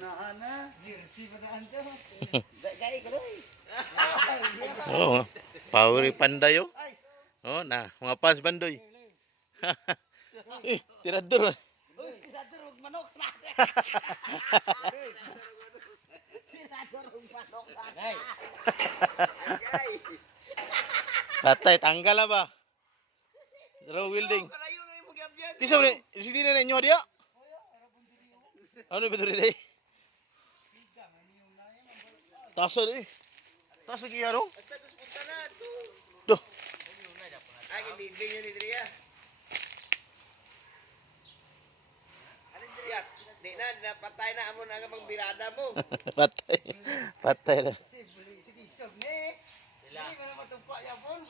na. Jersey pa daan to. Gay ko doy. Oh, Pauri Panday oh. Oh, na, mga fans bandoy. Tirador. Uy, tirador og manok na. Tirador og manok na. Gay. Patay, tanggal na ba? Raw building. Kalayo na imong gyapyan. Kisa mo ni, si Dina na inyo dia? Ano ba ito rin? Taso rin. Taso kaya no? Status punta na to. Duh. Agi bibing ni Dria. Ano Dria? Di na napatay na amo na ang birada mo. Patay. Patay na. Sige, isog ni. Hindi mo na matumpa yapon.